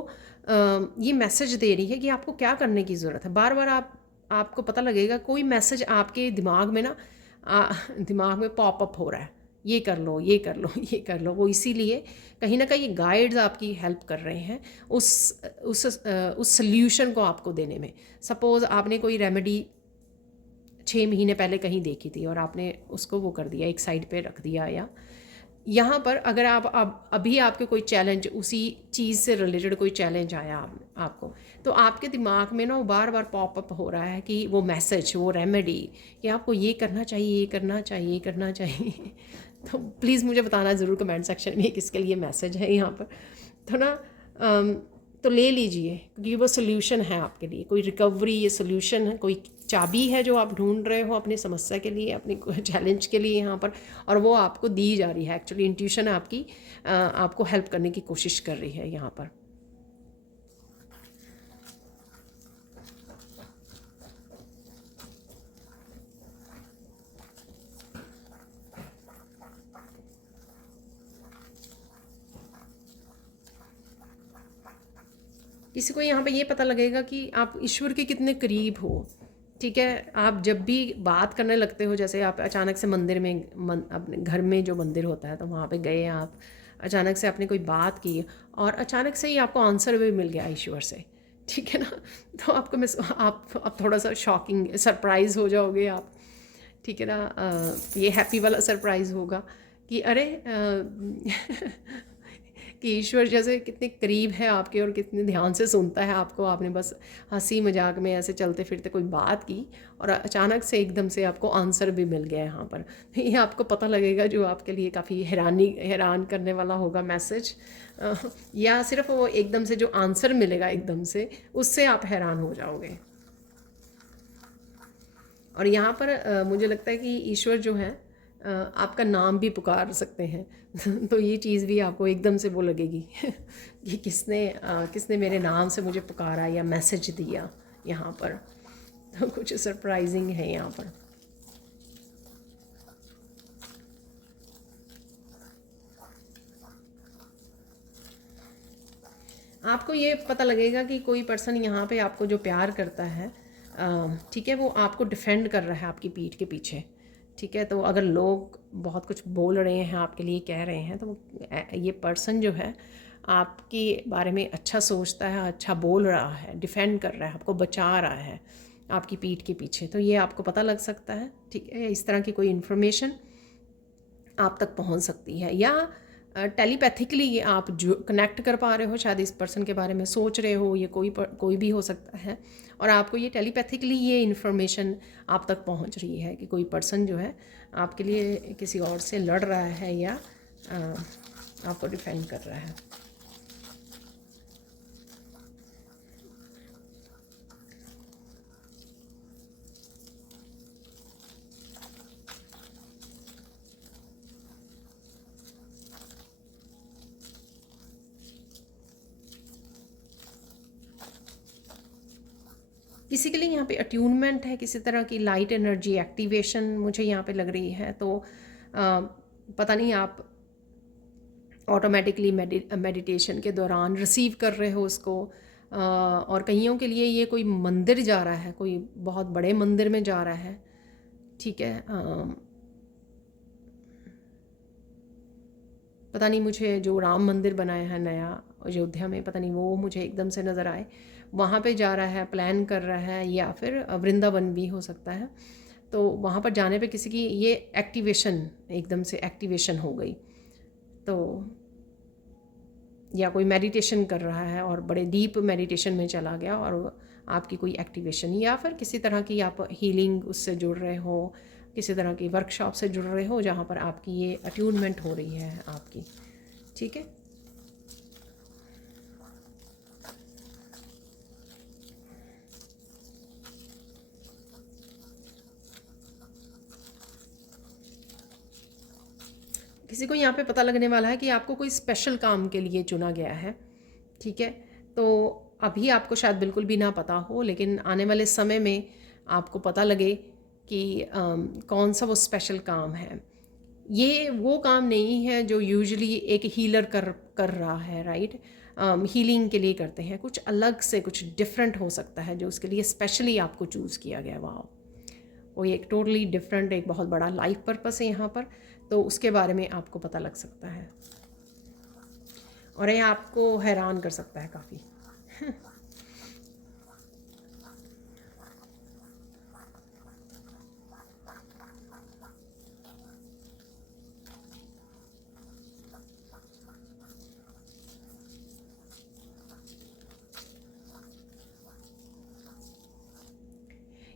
ये मैसेज दे रही है कि आपको क्या करने की ज़रूरत है। बार बार आपको पता लगेगा कोई मैसेज आपके दिमाग में ना दिमाग में पॉपअप हो रहा है, ये कर लो, ये कर लो, ये कर लो। वो इसीलिए कहीं ना कहीं गाइड्स आपकी हेल्प कर रहे हैं उस सल्यूशन को आपको देने में। सपोज़ आपने कोई रेमेडी 6 महीने पहले कहीं देखी थी और आपने उसको वो कर दिया, एक साइड पे रख दिया, या यहाँ पर अगर आप अभी आपके कोई चैलेंज, उसी चीज़ से रिलेटेड कोई चैलेंज आया आपको, तो आपके दिमाग में ना वो बार बार पॉपअप हो रहा है कि वो मैसेज, वो रेमेडी कि आपको ये करना चाहिए, ये करना चाहिए, ये करना चाहिए। तो प्लीज़ मुझे बताना ज़रूर कमेंट सेक्शन में किसके लिए मैसेज है यहाँ पर। तो ना तो ले लीजिए, क्योंकि वो सोल्यूशन है आपके लिए, कोई रिकवरी, ये सोल्यूशन है, कोई चाबी है जो आप ढूंढ रहे हो अपनी समस्या के लिए, अपनी चैलेंज के लिए यहाँ पर, और वो आपको दी जा रही है। एक्चुअली इंट्यूशन आपकी आपको हेल्प करने की कोशिश कर रही है यहाँ पर। किसी को यहाँ पे ये पता लगेगा कि आप ईश्वर के कितने करीब हो। ठीक है, आप जब भी बात करने लगते हो, जैसे आप अचानक से मंदिर में अपने घर में जो मंदिर होता है तो वहाँ पे गए आप, अचानक से आपने कोई बात की और अचानक से ही आपको आंसर भी मिल गया ईश्वर से। ठीक है ना, तो आपको आप थोड़ा सा शॉकिंग सरप्राइज़ हो जाओगे आप। ठीक है ना, ये हैप्पी वाला सरप्राइज़ होगा कि अरे कि ईश्वर जैसे कितने करीब है आपके और कितने ध्यान से सुनता है आपको। आपने बस हंसी मजाक में ऐसे चलते फिरते कोई बात की और अचानक से एकदम से आपको आंसर भी मिल गया यहाँ पर। ये आपको पता लगेगा, जो आपके लिए काफ़ी हैरान करने वाला होगा मैसेज, या सिर्फ वो एकदम से जो आंसर मिलेगा एकदम से, उससे आप हैरान हो जाओगे। और यहाँ पर मुझे लगता है कि ईश्वर जो है आपका नाम भी पुकार सकते हैं। तो ये चीज़ भी आपको एकदम से वो लगेगी कि किसने मेरे नाम से मुझे पुकारा या मैसेज दिया यहाँ पर। तो कुछ सरप्राइजिंग है यहाँ पर। आपको ये पता लगेगा कि कोई पर्सन यहाँ पे आपको जो प्यार करता है, ठीक है, वो आपको डिफेंड कर रहा है आपकी पीठ के पीछे। ठीक है, तो अगर लोग बहुत कुछ बोल रहे हैं आपके लिए, कह रहे हैं, तो ये पर्सन जो है आपके बारे में अच्छा सोचता है, अच्छा बोल रहा है, डिफेंड कर रहा है, आपको बचा रहा है आपकी पीठ के पीछे। तो ये आपको पता लग सकता है। ठीक है, इस तरह की कोई इन्फॉर्मेशन आप तक पहुंच सकती है, या टेलीपैथिकली आप जो कनेक्ट कर पा रहे हो, शायद इस पर्सन के बारे में सोच रहे हो, ये कोई भी हो सकता है, और आपको ये टेलीपैथिकली ये इन्फॉर्मेशन आप तक पहुंच रही है कि कोई पर्सन जो है आपके लिए किसी और से लड़ रहा है या आपको डिफेंड कर रहा है। किसी के लिए यहाँ पे अट्यूनमेंट है, किसी तरह की लाइट एनर्जी एक्टिवेशन मुझे यहाँ पे लग रही है। तो पता नहीं, आप ऑटोमेटिकली मेडिटेशन के दौरान रिसीव कर रहे हो उसको, और कईयों के लिए ये कोई मंदिर जा रहा है, कोई बहुत बड़े मंदिर में जा रहा है। ठीक है, पता नहीं, मुझे जो राम मंदिर बनाया है नया अयोध्या में, पता नहीं वो मुझे एकदम से नज़र आए, वहाँ पे जा रहा है, प्लान कर रहा है, या फिर वृंदावन भी हो सकता है। तो वहाँ पर जाने पे किसी की ये एक्टिवेशन, एकदम से एक्टिवेशन हो गई। तो या कोई मेडिटेशन कर रहा है और बड़े डीप मेडिटेशन में चला गया और आपकी कोई एक्टिवेशन, या फिर किसी तरह की आप हीलिंग उससे जुड़ रहे हो, किसी तरह की वर्कशॉप से जुड़ रहे हो जहाँ पर आपकी ये अट्यूनमेंट हो रही है आपकी। ठीक है, किसी को यहाँ पे पता लगने वाला है कि आपको कोई स्पेशल काम के लिए चुना गया है। ठीक है, तो अभी आपको शायद बिल्कुल भी ना पता हो, लेकिन आने वाले समय में आपको पता लगे कि कौन सा वो स्पेशल काम है। ये वो काम नहीं है जो यूजुअली एक हीलर कर रहा है, राइट। हीलिंग के लिए करते हैं, कुछ अलग से, कुछ डिफरेंट हो सकता है जो उसके लिए स्पेशली आपको चूज़ किया गया। वाह, वो एक टोटली डिफरेंट, एक बहुत बड़ा लाइफ पर्पस है यहाँ पर। तो उसके बारे में आपको पता लग सकता है और ये आपको हैरान कर सकता है काफ़ी।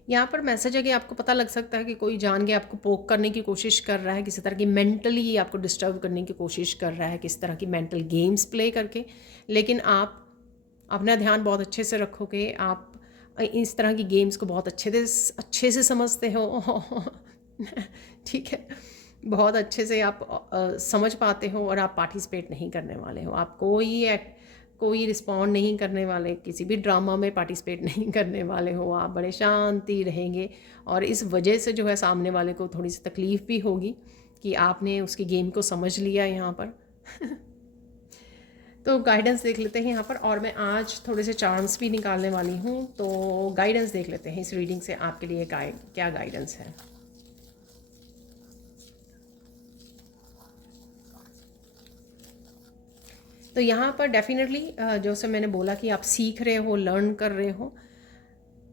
यहाँ पर मैसेज है कि आपको पता लग सकता है कि कोई जान के आपको पोक करने की कोशिश कर रहा है, किसी तरह की मेंटली आपको डिस्टर्ब करने की कोशिश कर रहा है, किसी तरह की मेंटल गेम्स प्ले करके, लेकिन आप अपना ध्यान बहुत अच्छे से रखोगे, आप इस तरह की गेम्स को बहुत अच्छे से समझते हो ठीक है, बहुत अच्छे से आप समझ पाते हो और आप पार्टिसिपेट नहीं करने वाले हो, आप कोई रिस्पॉन्ड नहीं करने वाले, किसी भी ड्रामा में पार्टिसिपेट नहीं करने वाले हो, आप बड़े शांति रहेंगे। और इस वजह से जो है सामने वाले को थोड़ी सी तकलीफ़ भी होगी कि आपने उसकी गेम को समझ लिया यहाँ पर तो गाइडेंस देख लेते हैं यहाँ पर, और मैं आज थोड़े से चार्म्स भी निकालने वाली हूँ, तो गाइडेंस देख लेते हैं इस रीडिंग से आपके लिए क्या गाइडेंस है। तो यहाँ पर डेफिनेटली जैसे मैंने बोला कि आप सीख रहे हो, लर्न कर रहे हो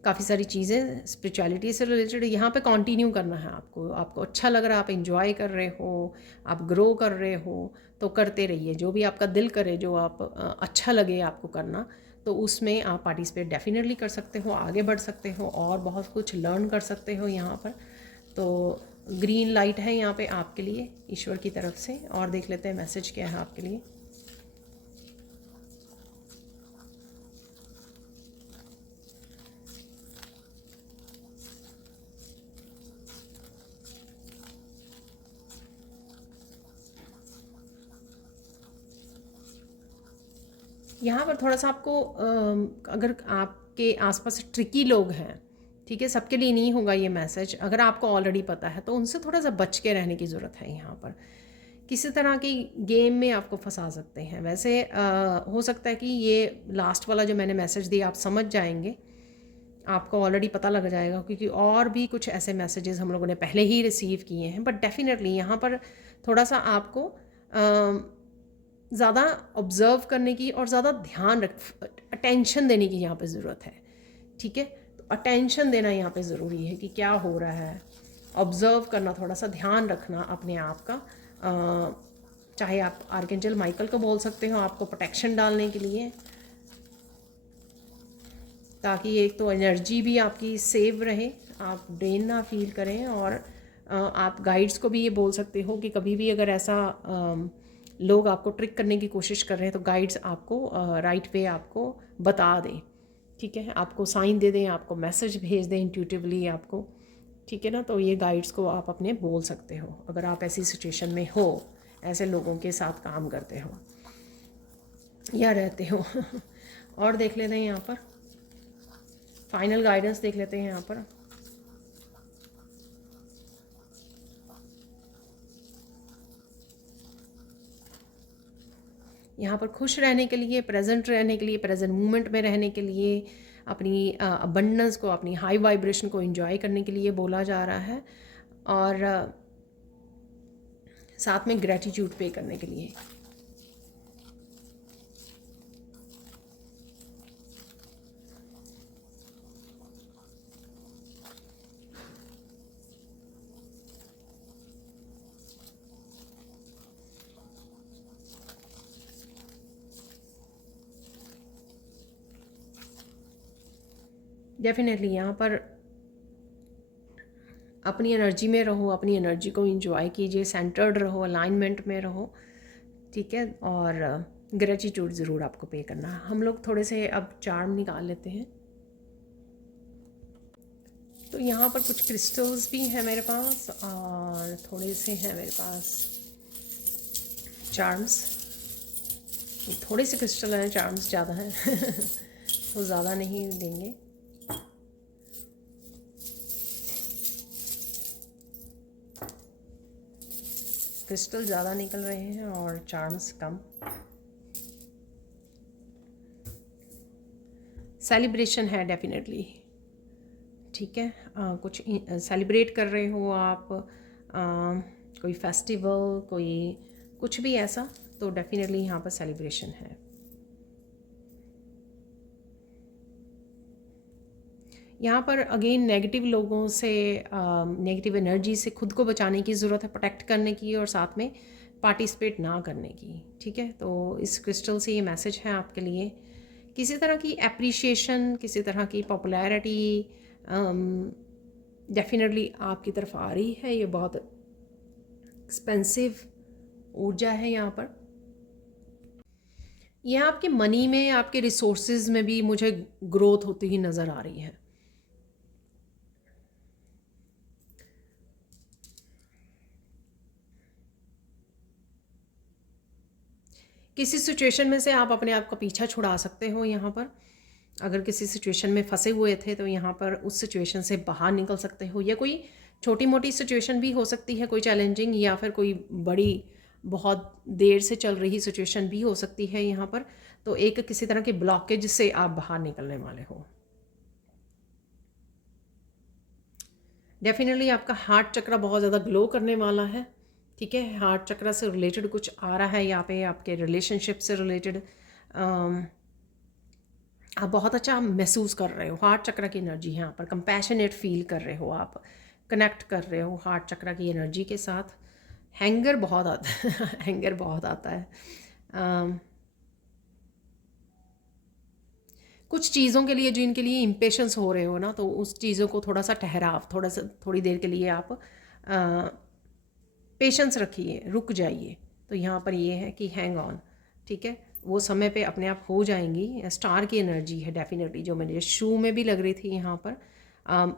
काफ़ी सारी चीज़ें स्पिरिचुअलिटी से रिलेटेड, यहाँ पे कंटिन्यू करना है आपको। आपको अच्छा लग रहा है, आप एंजॉय कर रहे हो, आप ग्रो कर रहे हो, तो करते रहिए। जो भी आपका दिल करे, जो आप अच्छा लगे आपको करना, तो उसमें आप पार्टिसिपेट डेफिनेटली कर सकते हो, आगे बढ़ सकते हो और बहुत कुछ लर्न कर सकते हो यहाँ पर। तो ग्रीन लाइट है यहाँ पे आपके लिए ईश्वर की तरफ से, और देख लेते हैं मैसेज क्या है आपके लिए। यहाँ पर थोड़ा सा आपको अगर आपके आसपास ट्रिकी लोग हैं, ठीक है, सबके लिए नहीं होगा ये मैसेज, अगर आपको ऑलरेडी पता है तो उनसे थोड़ा सा बच के रहने की ज़रूरत है। यहाँ पर किसी तरह की गेम में आपको फंसा सकते हैं। वैसे हो सकता है कि ये लास्ट वाला जो मैंने मैसेज दिया आप समझ जाएंगे, आपको ऑलरेडी पता लग जाएगा, क्योंकि और भी कुछ ऐसे मैसेजेस हम लोगों ने पहले ही रिसीव किए हैं। बट डेफिनेटली यहाँ पर थोड़ा सा आपको ज़्यादा ऑब्ज़र्व करने की और ज़्यादा ध्यान अटेंशन देने की यहाँ पे ज़रूरत है, ठीक है। तो अटेंशन देना यहाँ पे ज़रूरी है कि क्या हो रहा है, ऑब्ज़र्व करना, थोड़ा सा ध्यान रखना अपने आप का। चाहे आप आर्कएंजल माइकल को बोल सकते हो आपको प्रोटेक्शन डालने के लिए, ताकि एक तो एनर्जी भी आपकी सेव रहे, आप ड्रेन ना फील करें। और आप गाइड्स को भी ये बोल सकते हो कि कभी भी अगर ऐसा लोग आपको ट्रिक करने की कोशिश कर रहे हैं तो गाइड्स आपको राइट वे आपको बता दें, ठीक है, आपको साइन दे दें, आपको मैसेज भेज दें इंट्यूटिवली आपको, ठीक है ना। तो ये गाइड्स को आप अपने बोल सकते हो अगर आप ऐसी सिचुएशन में हो, ऐसे लोगों के साथ काम करते हो या रहते हो और देख लेते हैं यहाँ पर फाइनल गाइडेंस, देख लेते हैं यहाँ पर। यहाँ पर खुश रहने के लिए, प्रेजेंट रहने के लिए, प्रेजेंट मोमेंट में रहने के लिए, अपनी अबंडेंस को, अपनी हाई वाइब्रेशन को एंजॉय करने के लिए बोला जा रहा है, और साथ में ग्रेटिट्यूड पे करने के लिए। डेफिनेटली यहाँ पर अपनी एनर्जी में रहो, अपनी एनर्जी को एंजॉय कीजिए, सेंटर्ड रहो, अलाइनमेंट में रहो, ठीक है। और ग्रेटिट्यूड ज़रूर आपको पे करना है। हम लोग थोड़े से अब चार्म निकाल लेते हैं। तो यहाँ पर कुछ क्रिस्टल्स भी हैं मेरे पास और थोड़े से हैं मेरे पास चार्म्स। थोड़े से क्रिस्टल हैं, चार्म्स ज़्यादा हैं तो ज़्यादा नहीं देंगे। क्रिस्टल ज़्यादा निकल रहे हैं और चार्म्स कम। सेलिब्रेशन है डेफिनेटली, ठीक है। कुछ सेलिब्रेट कर रहे हो आप, कोई फेस्टिवल, कोई कुछ भी ऐसा, तो डेफिनेटली यहाँ पर सेलिब्रेशन है। यहाँ पर अगेन नेगेटिव लोगों से, नेगेटिव एनर्जी से खुद को बचाने की ज़रूरत है, प्रोटेक्ट करने की, और साथ में पार्टिसिपेट ना करने की, ठीक है। तो इस क्रिस्टल से ये मैसेज है आपके लिए। किसी तरह की एप्रिशिएशन, किसी तरह की पॉपुलैरिटी डेफिनेटली आपकी तरफ आ रही है। ये बहुत एक्सपेंसिव ऊर्जा है यहाँ पर। ये आपके मनी में, आपके रिसोर्सेज में भी मुझे ग्रोथ होती हुई नज़र आ रही है। किसी सिचुएशन में से आप अपने आप का पीछा छुड़ा सकते हो यहाँ पर। अगर किसी सिचुएशन में फंसे हुए थे तो यहाँ पर उस सिचुएशन से बाहर निकल सकते हो, या कोई छोटी मोटी सिचुएशन भी हो सकती है, कोई चैलेंजिंग, या फिर कोई बड़ी बहुत देर से चल रही सिचुएशन भी हो सकती है यहाँ पर। तो एक किसी तरह के ब्लॉकेज से आप बाहर निकलने वाले हो। डेफिनेटली आपका हार्ट चक्र बहुत ज़्यादा ग्लो करने वाला है। ठीक है, हार्ट चक्र से रिलेटेड कुछ आ रहा है यहाँ पे, आपके रिलेशनशिप से रिलेटेड आप बहुत अच्छा महसूस कर रहे हो। हार्ट चक्र की एनर्जी है यहाँ पर, कंपैशनेट फील कर रहे हो, आप कनेक्ट कर रहे हो हार्ट चक्र की एनर्जी के साथ। हैंगर बहुत आता है हैंगर बहुत आता है। अम, कुछ चीज़ों के लिए, जिनके लिए इम्पेशंस हो रहे हो ना, तो उस चीज़ों को थोड़ा सा ठहराव, थोड़ा सा थोड़ी देर के लिए आप पेशेंस रखिए, रुक जाइए। तो यहाँ पर ये है कि हैंग ऑन, ठीक है, वो समय पे अपने आप हो जाएंगी। स्टार की एनर्जी है डेफिनेटली, जो मेरे शू में भी लग रही थी यहाँ पर।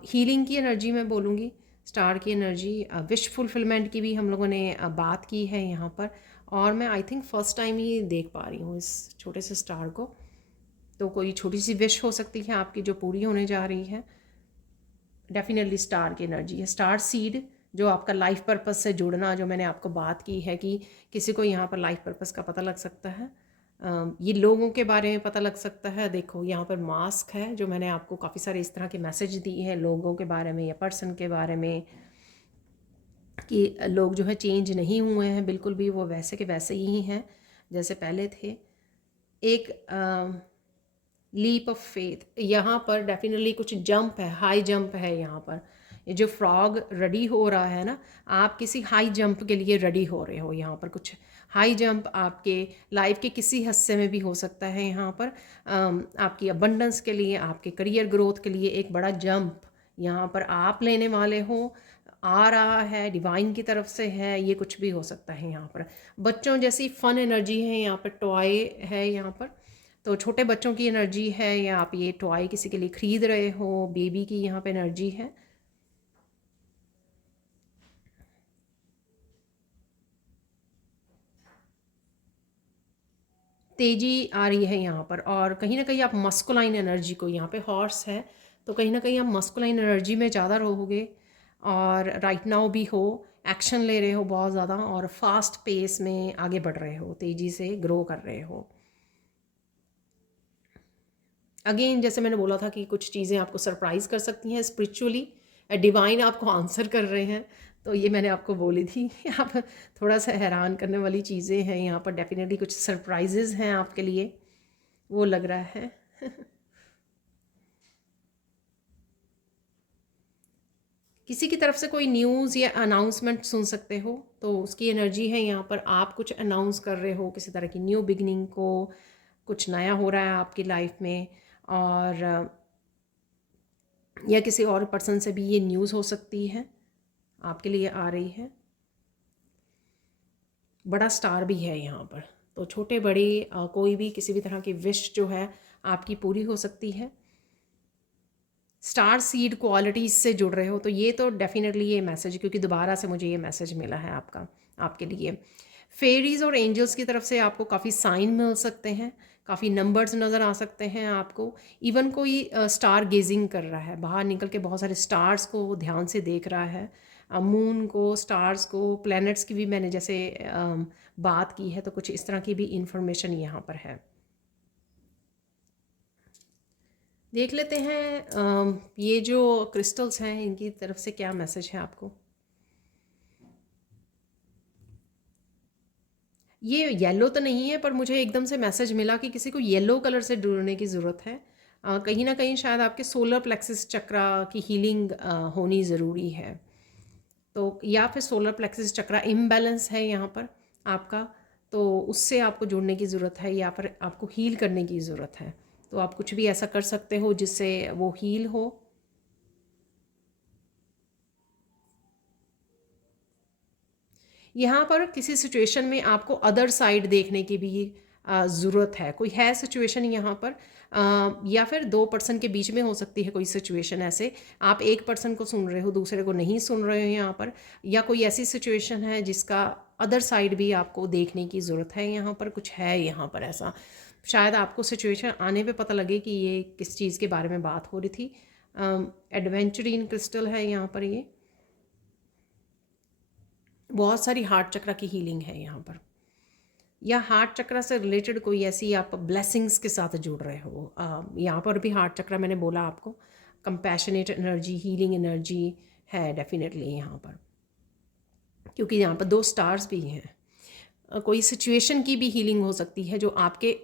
हीलिंग की एनर्जी मैं बोलूँगी, स्टार की एनर्जी, विश फुलफिलमेंट की भी हम लोगों ने बात की है यहाँ पर। और मैं आई थिंक फर्स्ट टाइम ही देख पा रही हूँ इस छोटे से स्टार को। तो कोई छोटी सी विश हो सकती है आपकी जो पूरी होने जा रही है। डेफिनेटली स्टार की एनर्जी है, स्टार सीड, जो आपका लाइफ पर्पस से जुड़ना, जो मैंने आपको बात की है कि किसी को यहाँ पर लाइफ पर्पस का पता लग सकता है। ये लोगों के बारे में पता लग सकता है। देखो यहाँ पर मास्क है, जो मैंने आपको काफ़ी सारे इस तरह के मैसेज दिए हैं लोगों के बारे में या पर्सन के बारे में, कि लोग जो है चेंज नहीं हुए हैं बिल्कुल भी, वो वैसे के वैसे ही हैं जैसे पहले थे। एक लीप ऑफ फेथ यहाँ पर डेफिनेटली कुछ जंप है, हाई जंप है यहाँ पर। ये जो फ्रॉग रेडी हो रहा है ना, आप किसी हाई जंप के लिए रेडी हो रहे हो यहाँ पर। कुछ हाई जंप आपके लाइफ के किसी हिस्से में भी हो सकता है यहाँ पर। आपकी अबंडेंस के लिए, आपके करियर ग्रोथ के लिए एक बड़ा जंप यहाँ पर आप लेने वाले हो, आ रहा है, डिवाइन की तरफ से है। ये कुछ भी हो सकता है यहाँ पर। बच्चों जैसी फन एनर्जी है यहाँ पर, टॉय है यहाँ पर। तो छोटे बच्चों की एनर्जी है, या आप ये टॉय किसी के लिए ख़रीद रहे हो, बेबी की यहाँ पे एनर्जी है। तेज़ी आ रही है यहाँ पर, और कहीं ना कहीं आप मस्कुलाइन एनर्जी को, यहाँ पे हॉर्स है तो कहीं ना कहीं आप मस्कुलाइन एनर्जी में ज़्यादा रहोगे, और राइट नाउ भी हो, एक्शन ले रहे हो बहुत ज़्यादा, और फास्ट पेस में आगे बढ़ रहे हो, तेज़ी से ग्रो कर रहे हो। अगेन जैसे मैंने बोला था कि कुछ चीज़ें आपको सरप्राइज़ कर सकती हैं स्पिरिचुअली, डिवाइन आपको आंसर कर रहे हैं। तो ये मैंने आपको बोली थी आप थोड़ा सा हैरान करने वाली चीज़ें हैं यहाँ पर, डेफिनेटली कुछ सरप्राइजेज़ हैं आपके लिए, वो लग रहा है। किसी की तरफ से कोई न्यूज़ या अनाउंसमेंट सुन सकते हो, तो उसकी एनर्जी है यहाँ पर। आप कुछ अनाउंस कर रहे हो किसी तरह की न्यू बिगनिंग को, कुछ नया हो रहा है आपकी लाइफ में, और या किसी और पर्सन से भी ये न्यूज़ हो सकती है, आपके लिए आ रही है। बड़ा स्टार भी है यहाँ पर, तो छोटे बड़े कोई भी किसी भी तरह की विश जो है आपकी पूरी हो सकती है। स्टार सीड क्वालिटीज़ से जुड़ रहे हो, तो ये तो डेफिनेटली ये मैसेज, क्योंकि दोबारा से मुझे ये मैसेज मिला है आपका, आपके लिए। फेरीज़ और एंजल्स की तरफ से आपको काफ़ी साइन मिल सकते हैं, काफ़ी नंबर्स नज़र आ सकते हैं आपको। इवन कोई स्टार गेजिंग कर रहा है, बाहर निकल के बहुत सारे स्टार्स को ध्यान से देख रहा है, मून को, स्टार्स को, प्लैनेट्स की भी मैंने जैसे बात की है, तो कुछ इस तरह की भी इंफॉर्मेशन यहाँ पर है। देख लेते हैं ये जो क्रिस्टल्स हैं इनकी तरफ से क्या मैसेज है आपको। ये येलो तो नहीं है, पर मुझे एकदम से मैसेज मिला कि किसी को येलो कलर से जुड़ने की ज़रूरत है। कहीं ना कहीं शायद आपके सोलर प्लेक्सिस चक्रा की हीलिंग होनी ज़रूरी है। तो या फिर सोलर प्लेक्सिस चक्रा इम्बैलेंस है यहाँ पर आपका, तो उससे आपको जुड़ने की ज़रूरत है, या फिर आपको हील करने की ज़रूरत है। तो आप कुछ भी ऐसा कर सकते हो जिससे वो हील हो। यहाँ पर किसी सिचुएशन में आपको अदर साइड देखने की भी ज़रूरत है, कोई है सिचुएशन यहाँ पर, या फिर दो पर्सन के बीच में हो सकती है कोई सिचुएशन, ऐसे आप एक पर्सन को सुन रहे हो दूसरे को नहीं सुन रहे हो यहाँ पर, या कोई ऐसी सिचुएशन है जिसका अदर साइड भी आपको देखने की ज़रूरत है, यहाँ पर कुछ है यहाँ पर ऐसा, शायद आपको सिचुएशन आने पे पता लगे कि ये किस चीज़ के बारे में बात हो रही थी। एडवेंचरिन क्रिस्टल है यहाँ पर, ये बहुत सारी हार्ट चक्र की हीलिंग है यहाँ पर, या हार्ट चक्र से रिलेटेड कोई ऐसी आप ब्लेसिंग्स के साथ जुड़ रहे हो। यहाँ पर भी हार्ट चक्र मैंने बोला आपको, कंपैशनेट एनर्जी, हीलिंग एनर्जी है डेफिनेटली यहाँ पर, क्योंकि यहाँ पर दो स्टार्स भी हैं। कोई सिचुएशन की भी हीलिंग हो सकती है जो आपके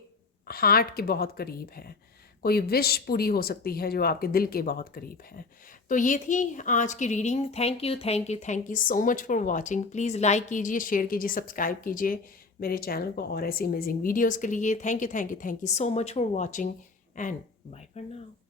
हार्ट के बहुत करीब है, कोई विश पूरी हो सकती है जो आपके दिल के बहुत करीब है। तो ये थी आज की reading. Thank you thank you thank you so much for watching. Please like कीजिए, शेयर कीजिए, सब्सक्राइब कीजिए मेरे चैनल को और ऐसी अमेजिंग वीडियोज़ के लिए। Thank you thank you thank you so much for watching and bye for now.